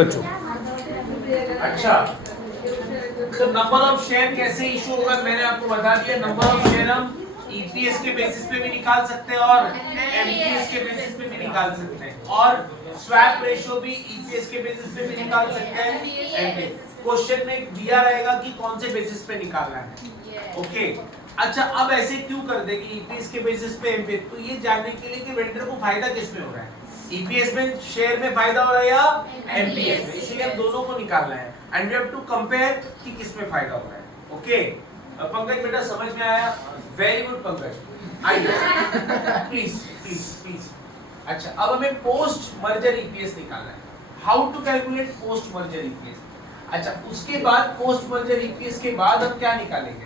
बच्चों अच्छा, तो नंबर ऑफ शेयर कैसे इशू होगा मैंने आपको बता दिया। नंबर ऑफ शेयर हम ईपीएस के बेसिस पे भी निकाल सकते हैं और एमपीएस के बेसिस पे भी निकाल सकते हैं, और स्वैप रेशियो भी ईपीएस के बेसिस पे भी निकाल सकते हैं, एमपीएस। क्वेश्चन में दिया रहेगा कि कौन से बेसिस पे निकालना है। ओके अच्छा, अब ऐसे क्यों कर दे कि ईपीएस के बेसिस पे एमपीएस? तो ये जानने के लिए कि वेंडर को फायदा किस में हो रहा है, ईपीएस में शेयर में फायदा हो रहा है या एमपीएस में, इसलिए हम दोनों को निकालना है and we have to compare कि किस में फायदा हो रहा है। ओके पंकज बेटा समझ में आया? वेरी गुड पंकज, आइए प्लीज प्लीज प्लीज। अच्छा अब हमें पोस्ट मर्जर ईपीएस निकालना है। How to calculate post merger EPS? अच्छा उसके बाद पोस्ट मर्जर ईपीएस के बाद हम क्या निकालेंगे?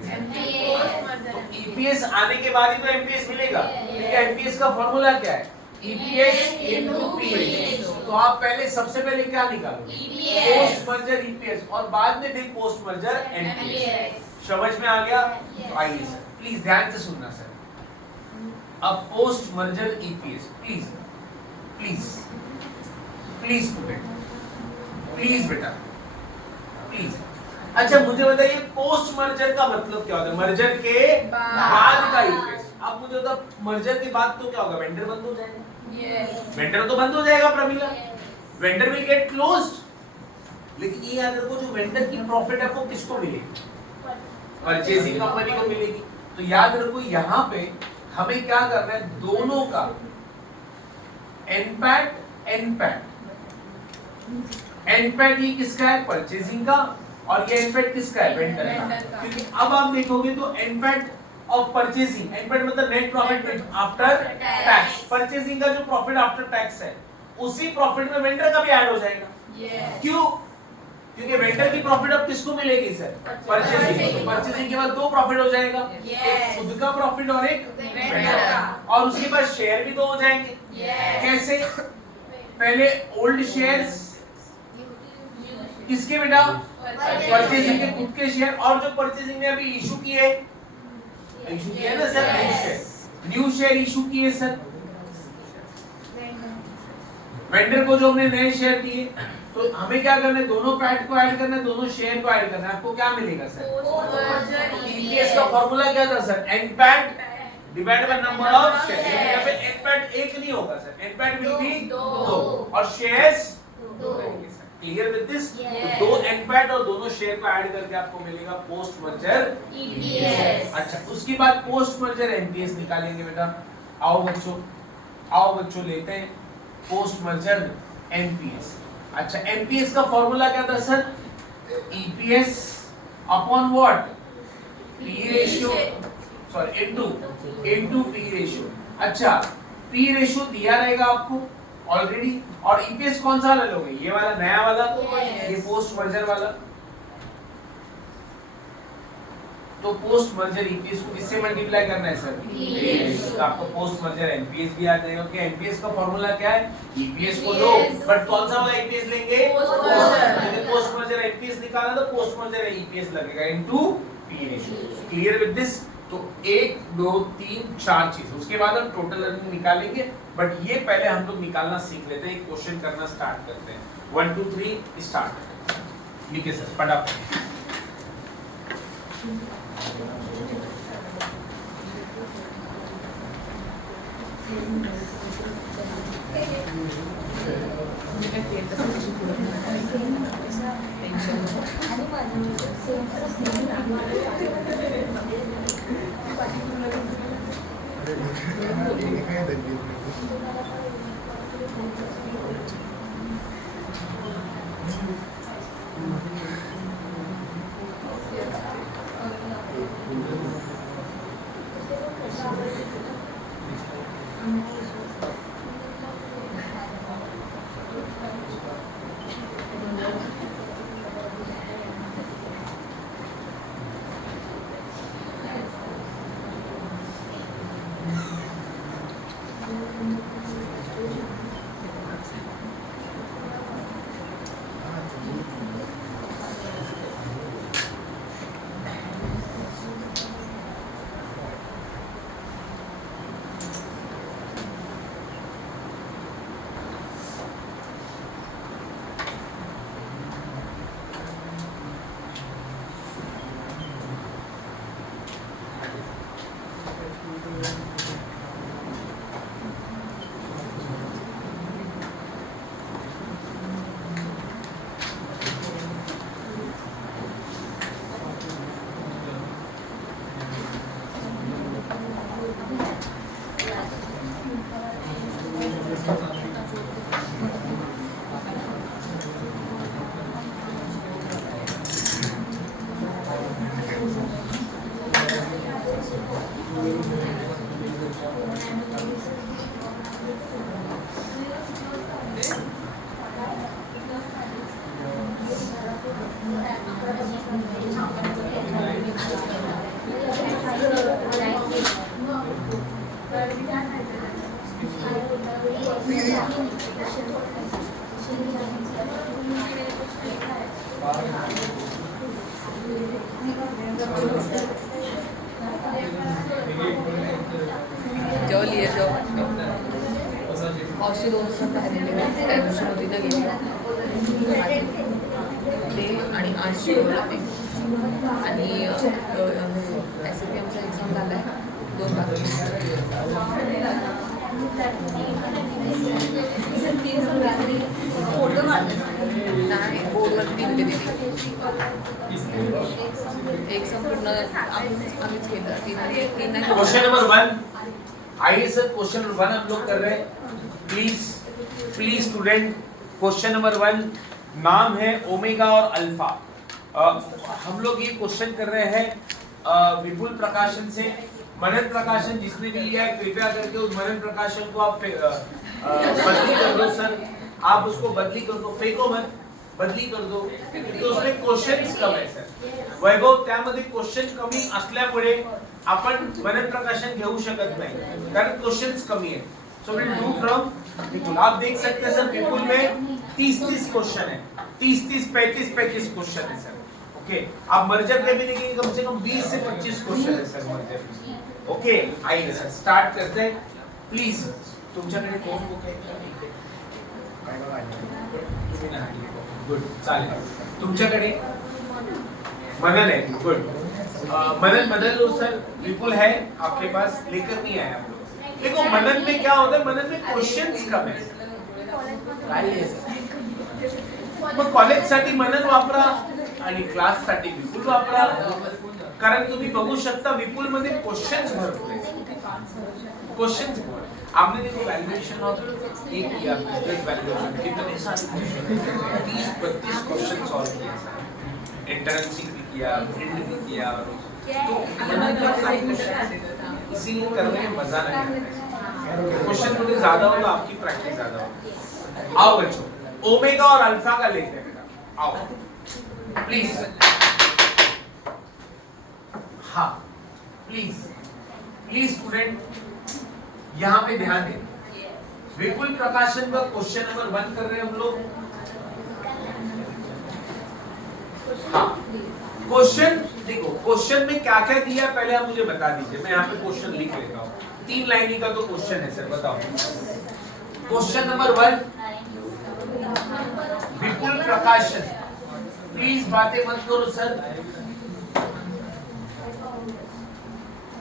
तो ईपीएस आने के बाद ही तो एमपीएस मिलेगा। ठीक है, एमपीएस का फॉर्मूला क्या है? EPS into P ratio. तो आप पहले सबसे पहले क्या निकालोगे? पोस्ट मर्जर ईपीएस और बाद में फिर पोस्ट मर्जर एमपीएस। समझ में आ गया? तो आइए सर प्लीज ध्यान से सुनना सर। अब post merger EPS please please please please बेटा प्लीज। अच्छा मुझे बताइए पोस्ट मर्जर का मतलब क्या होता है? मर्जर के बाद का ईपीएस। अब मुझे बता मर्जर के बाद तो क्या होगा? वेंडर बंद हो जाएगा। वेंडर तो बंद हो जाएगा Pramila, vendor will get closed. लेकिन ये याद रखो जो वेंडर की प्रॉफिट है वो किसको मिलेगी? परचेजिंग कंपनी को मिलेगी। तो याद रखो यहाँ पे हमें क्या करना है, दोनों का एनपैट एनपैट एनपैट ये किसका है? परचेजिंग का, और ये एनपैट किसका है? वेंडर का। क्योंकि अब आप देखोगे तो एनपैट ऑफ परचेजिंग, एनपैट मतलब net profit after tax, purchasing का जो प्रॉफिट आफ्टर टैक्स है उसी प्रॉफिट में वेंडर का भी ऐड हो जाएगा। क्यों? क्योंकि वेंडर की प्रॉफिट अब किसको मिलेगी सर? परचेजिंग। परचेजिंग के बाद दो प्रॉफिट हो जाएगा, एक खुद का प्रॉफिट और एक वेंडर का, और उसके बाद शेयर भी दो हो जाएंगे। कैसे? पहले ओल्ड शेयर्स किसके बेटा? परचेजिंग के खुद के शेयर, और जो परचेजिंग ने अभी इशू किए ना सर, न्यू शेयर इशू किए सर, वेंडर को जो हमने नए शेयर दिए। तो हमें क्या करना है? दोनों पैट को ऐड करना है, दोनों शेयर को ऐड करना है। आपको क्या मिलेगा सर? ईपीएस का फॉर्मूला क्या था sir? NPAT divided by number of share. यहाँ पे एनपैट एक नहीं होगा सर, एनपैट विल बी दो और शेयर्स दो रहेंगे सर। Clear with this? तो दो एनपैट और दोनों शेयर को ऐड करके आपको मिलेगा पोस्ट मर्जर ईपीएस। अच्छा उसके बाद पोस्ट मर्जर एमपीएस निकालेंगे बेटा। आओ बच्चों लेते हैं पोस्ट मर्जर एमपीएस। अच्छा एमपीएस का फॉर्मूला क्या था sir? EPS upon what? P ratio, sorry into P ratio. अच्छा पी रेशियो दिया रहेगा आपको ऑलरेडी, और ईपीएस कौन सा वाला लोगे? ये वाला नया वाला, ये पोस्ट मर्जर वाला। तो पोस्ट मर्जर ईपीएस को किससे मल्टीप्लाई करना है सर? तो आपको पोस्ट मर्जर एमपीएस भी आ जाएगा। ओके एमपीएस का फॉर्मूला क्या है? ईपीएस को लो, बट कौन सा वाला ईपीएस लेंगे? पोस्ट मर्जर एमपीएस निकालना तो पोस्ट मर्जर ईपीएस लगेगा into P ratio. Clear with this? तो 1 2 3 4 चीज, उसके बाद हम टोटल अर्निंग निकालेंगे, बट ये पहले हम लोग निकालना सीख लेते हैं। क्वेश्चन करना स्टार्ट करते हैं। 1 2 3 स्टार्ट। लिखिए सर फटाफट। दिवशी 2 सण राहिलेले त्या दिवशी नदीला गेले ते आणि आज शिकवलं ते आणि SAP आमचा एक्झाम झाला आहे 2 नाही बोर्डवरती दिले दिली एक संपूर्ण आम्हीच केलं तीन क्वेश्चन नंबर 1 आइए सर क्वेश्चन नंबर 1 हम लोग कर रहे हैं प्लीज स्टूडेंट क्वेश्चन नंबर 1 नाम है ओमेगा और अल्फा हम लोग ये क्वेश्चन कर रहे हैं विपुल प्रकाशन से मनन प्रकाशन जिसने भी लिया है कृपया करके उस मनन प्रकाशन को आप बदली कर दो सर आप उसको बदली कर दो फेको मत बदली कर दो क्योंकि उसमें क्वेश्चन्स कम आहे सर वैभव त्यामध्ये क्वेश्चन कमी असल्यामुळे आपण मनन प्रकाशन घेऊ शकत नाही कारण क्वेश्चन्स कमी है सो विल डू फ्रॉम विपुल आप देख सकते हैं सर विपुल में 30 क्वेश्चन है 30 35 क्वेश्चन है सर ओके आप मर्जर में भी देखेंगे कम से कम 20 से 25 क्वेश्चन है सर मर्जर ओके आइए सर स्टार्ट करते हैं प्लीज तुमच्याकडे कोण बुक आहे गुड चालेल तुमच्याकडे मनन है गुड मनन बदल लो सर विपुल है आपके पास लेकर नहीं आए आप लोग देखो मनन में क्या होता है मनन में क्वेश्चंस कम है मग कॉलेज साठी मनन वापरा आणि क्लास साठी विपुल वापरा कारण तुम्ही बघू शकता विपुल मध्ये क्वेश्चंस भरपूर आहेत क्वेश्चंस आपने देखो वैल्यूएशन ऑफ एक किया बिजनेस वैल्यूएशन कितने सारे 30-32 क्वेश्चन सॉल्व किए इंटरेंसिंग भी किया प्रिंट भी किया तो इसीलिए करने में मजा नहीं आता क्वेश्चन थोड़े ज्यादा हो तो आपकी प्रैक्टिस ज्यादा हो आओ बच्चों ओमेगा और अल्फा का लेते हैं बेटा आओ प्लीज हाँ प्लीज स्टूडेंट यहाँ पे ध्यान दें विपुल प्रकाशन का क्वेश्चन नंबर 1 कर रहे हैं हम लोग हाँ क्वेश्चन देखो क्वेश्चन में क्या क्या दिया पहले आप मुझे बता दीजिए मैं यहाँ पे क्वेश्चन लिख लेता हूँ 3 लाइन का तो क्वेश्चन है सर बताओ क्वेश्चन नंबर 1 विपुल प्रकाशन प्लीज बातें मत करो सर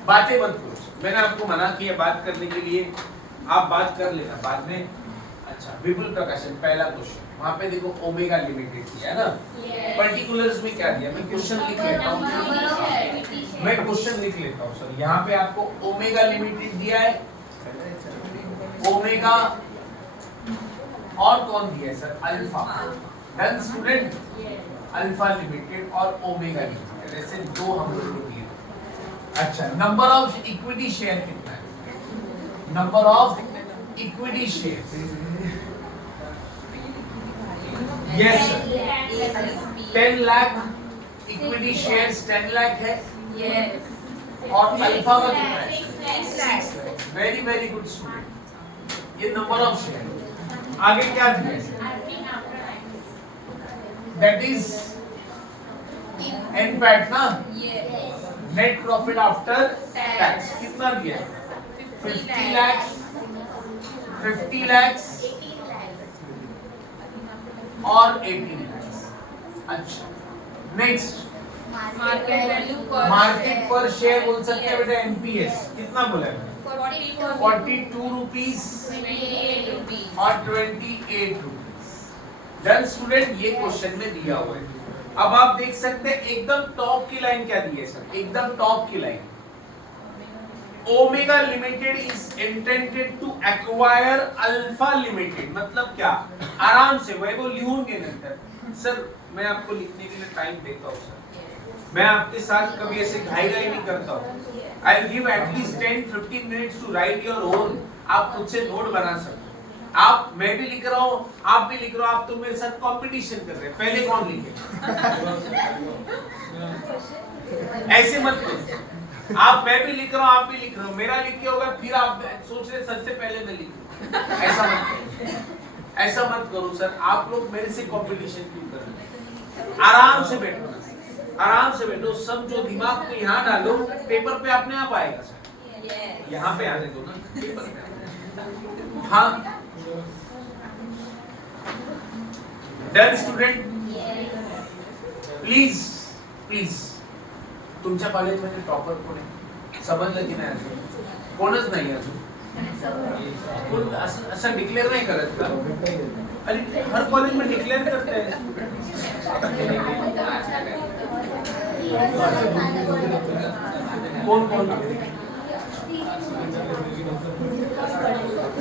बातें मत करो मैंने आपको मना किया बात करने के लिए आप बात कर लेना बाद में अच्छा विपुल प्रकाशन पहला क्वेश्चन वहां पे देखो ओमेगा लिमिटेड किया है ना पर्टिकुलर्स में क्या दिया मैं क्वेश्चन लिख लेता हूं मैं क्वेश्चन लिख लेता हूं सर यहाँ पे आपको ओमेगा लिमिटेड दिया है ओमेगा और कौन दिया है sir alpha done student alpha limited और ओमेगा लिमिटेड ऐसे 2 हम लोग को दिए अच्छा नंबर ऑफ इक्विटी शेयर कितना है number of equity share yes 10 lakh equity shares 10 lakh है और अल्फा का कितना है वेरी वेरी गुड स्टूडेंट ये नंबर ऑफ शेयर आगे क्या दिया दैट इज एनपैट ना नेट प्रॉफिट आफ्टर टैक्स कितना दिया 50 लाख 50 लाख और 18 लाख अच्छा नेक्स्ट मार्केट पर शेयर बोल सकते हैं बेटा एमपीएस कितना बोला है 42 रुपीस और 28 रुपीस डन स्टूडेंट ये क्वेश्चन में दिया हुआ है अब आप देख सकते हैं एकदम टॉप की लाइन क्या दी है सर एकदम टॉप की line Omega Limited is intended to acquire Alpha Limited मतलब क्या आराम से वो लिहून घेण्यानंतर सर मैं आपको लिखने के लिए टाइम देता हूँ सर मैं आपके साथ कभी ऐसे घाई नहीं करता हूँ I will give at least 10-15 minutes to write your own आप मुझसे नोट बना सकते आप मैं भी लिख रहा हूँ आप भी लिख रहे हो आप तो मेरे साथ कंपटीशन कर रहे हैं पहले कौन लिखे ऐसे मत करो आप मैं भी लिख रहा हूँ आप भी लिख रहे हो मेरा लिख के होगा फिर आप सोच रहे सबसे पहले मैं लिखूं ऐसा मत करो सर आप लोग मेरे से कंपटीशन क्यों कर रहे हैं आराम से बैठो सब जो दिमाग को यहाँ डालो पेपर पे अपने आप आएगा सर यहाँ पे आने दो ना पेपर पे हाँ डन स्टुडंट? प्लीज प्लीज, तुमच्या कॉलेजमध्ये टॉपर कोण आहे? समजलं की नाही अजून? कोणच नाही अजून? कोण असं डिक्लेअर नाही करत का? अरे हर कॉलेज में डिक्लेअर करते हैं. कोण कोण?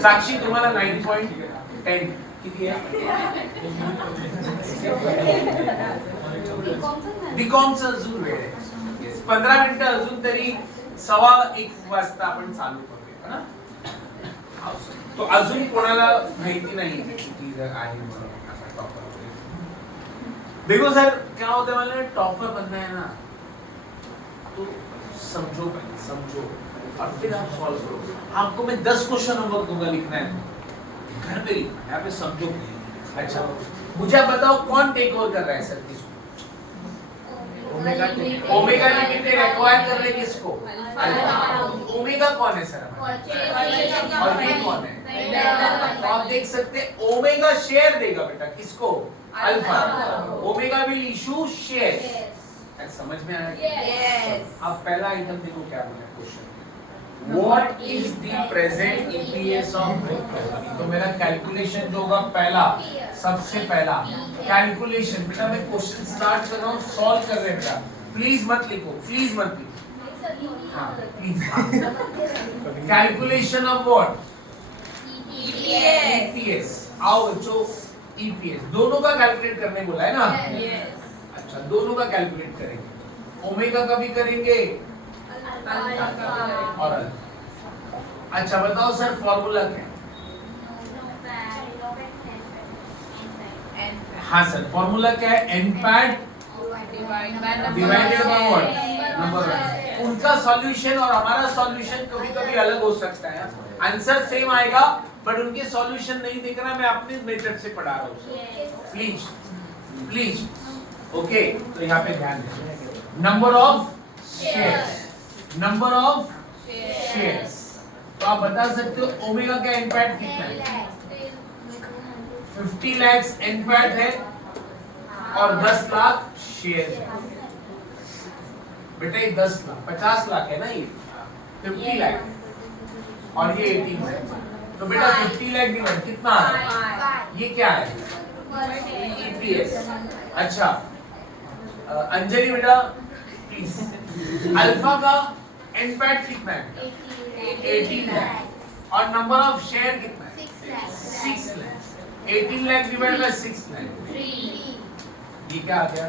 साक्षी, तुम्हाला 9.10 किती आहे? बीकॉमचं अजून वेळ आहे. 15 मिनिटं अजून, तरी 1:15 वाजता आपण चालू करूया ना. तो अजून कोणाला माहिती नाही किती आहे म्हणून असा टॉपर. देखो सर, क्या होता है मालूम है? टॉपर बनना है ना, तो समझो पहले, समझो और फिर आप सॉल्व करो. आपको मैं 10 क्वेश्चन होमवर्क दूंगा, लिखना है घर पे लिखना है, यहाँ पे समझो. अच्छा, मुझे आप बताओ कौन टेक ओवर कर रहा है सर? किसको? ओमेगा लिमिटेड एक्वायर कर रहे किसको? अल्फा. ओमेगा कौन है सर? और ये कौन है? तो आप देख सकते हैं ओमेगा शेयर देगा बेटा किसको? Alpha. Omega will issue share. समझ में आया? Yes. अब पहला आइटम देखो क्या बोला question. What is the present EPS of? तो मेरा कैलकुलेशन जो होगा पहला, सबसे पहला कैलकुलेशन. बेटा मैं क्वेश्चन स्टार्ट कर रहा हूँ, सॉल्व कर रहे हैं बेटा. प्लीज मत लिखो, प्लीज मत लिखो. हाँ please. Calculation of what? EPS. आओ बच्चों, EPS दोनों का कैलकुलेट करने बोला है ना. अच्छा, दोनों का कैलकुलेट करेंगे. ओमेगा का भी करेंगे और अल्फा. अच्छा बताओ सर, फॉर्मूला क्या है? हाँ सर, फॉर्मूला क्या है? NPAT divided by what? Number one. उनका सॉल्यूशन और हमारा सॉल्यूशन कभी कभी अलग हो सकता है. आंसर सेम आएगा, बट उनके सॉल्यूशन नहीं दिख रहा. मैं अपने मेथड से पढ़ा रहा हूँ. Please please. ओके, तो यहाँ पे ध्यान दें. Number of shares, number of shares. तो आप बता सकते हो ओमेगा का एनपैट कितना है? 50 लाख एनपैट है और 10 लाख शेयर है. बेटा ये 10 लाख 50 लाख है ना, ये 50 लाख और ये 18 लाख. तो बेटा 50 लाख डिवाइड कितना है? ये क्या है? EPS. अच्छा अंजलि बेटा प्लीज, अल्फा का एनपैट कितना है? 18 लाख और नंबर ऑफ शेयर कितना है? 6 लाख. 18 लाख डिवाइड बाय 6 लाख, ये क्या आ गया?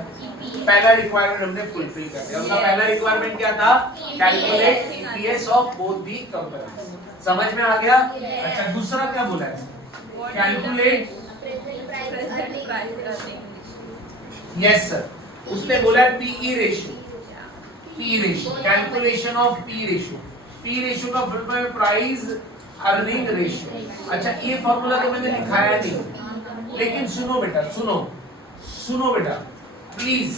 पहला रिक्वायरमेंट हमने फुलफिल कर दिया. उनका पहला रिक्वायरमेंट क्या था? Calculate EPS of both the companies. समझ में आ गया? अच्छा, दूसरा क्या बोला है? कैलकुलेट. यस सर, उसने बोला PE ratio. P ratio, calculation of P ratio. P ratio का फुल फॉर्म है प्राइस अर्निंग रेशियो. अच्छा, ये फॉर्मूला तो मैंने लिखाया नहीं, लेकिन सुनो बेटा, सुनो बेटा प्लीज.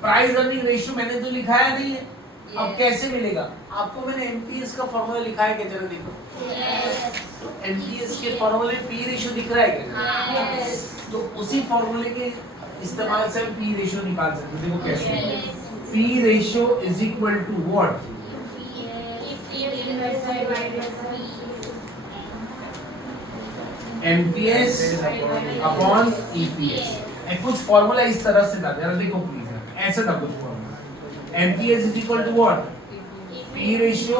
प्राइस अर्निंग रेशियो मैंने तो लिखाया नहीं है. अब कैसे मिलेगा आपको? मैंने MPS का फॉर्मूला लिखा है क्या? जरा देखो. MPS के फॉर्मूले P रेशियो दिख रहा है क्या? तो उसी फॉर्मूले के इस्तेमाल से हम P रेशियो निकाल सकते हैं. देखो कैसे. P ratio is equal to what? MPS upon EPS. कुछ फॉर्मूला इस तरह से था, जरा देखो प्लीज. ऐसे था कुछ formula. MPS is equal to what? P ratio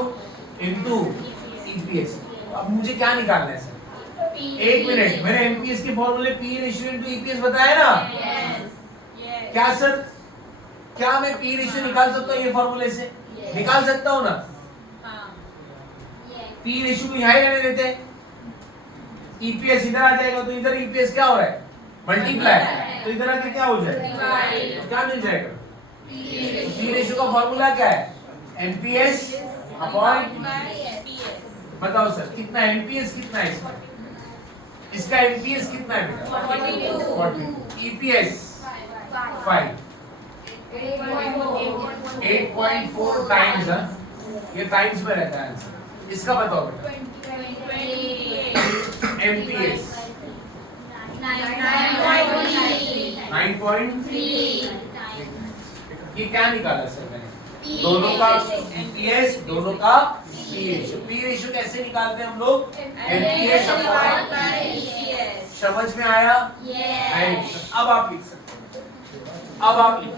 into EPS. अब मुझे क्या निकालना है सर? एक मिनट, मैंने MPS के फॉर्मूले P रेशियो इनटू EPS बताया ना. क्या सर, क्या मैं P रेशियो निकाल सकता हूँ ये फॉर्मूले से? निकाल सकता हूँ ना. P रेशियो को यहाँ ही रहने देते हैं. EPS इधर आ जाएगा, तो इधर EPS क्या हो रहा है? मल्टीप्लाई. तो इधर आके क्या हो जाएगा? तो क्या मिल जाएगा? P रेशियो का फॉर्मूला क्या है? MPS upon. बताओ सर कितना MPS कितना है इसका? इसका MPS कितना है बेटा? 42. EPS 5. 8.4 टाइम्स. ये टाइम्स में रहता है आंसर. इसका बताओ बेटा. MPS 9.3। ये क्या निकाला सर मैंने? दोनों का MPS, दोनों का P रेशियो। P रेशियो कैसे निकालते हैं हम लोग? MPS upon. समझ में आया? अब आप लिख सकते हैं, अब आप लिख,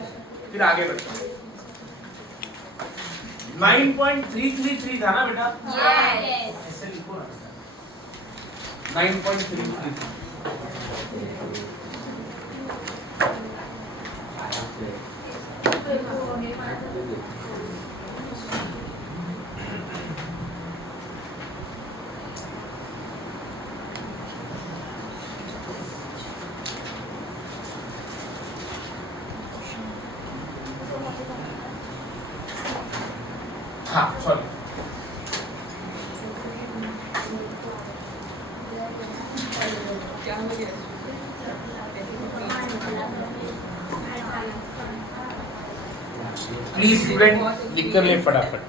फिर आगे बढ़ते हैं। 9.333 था ना बेटा? ऐसे लिखो ना, 9.333। हाँ सॉरी, प्लीज स्टूडेंट लिख कर ले फटाफट।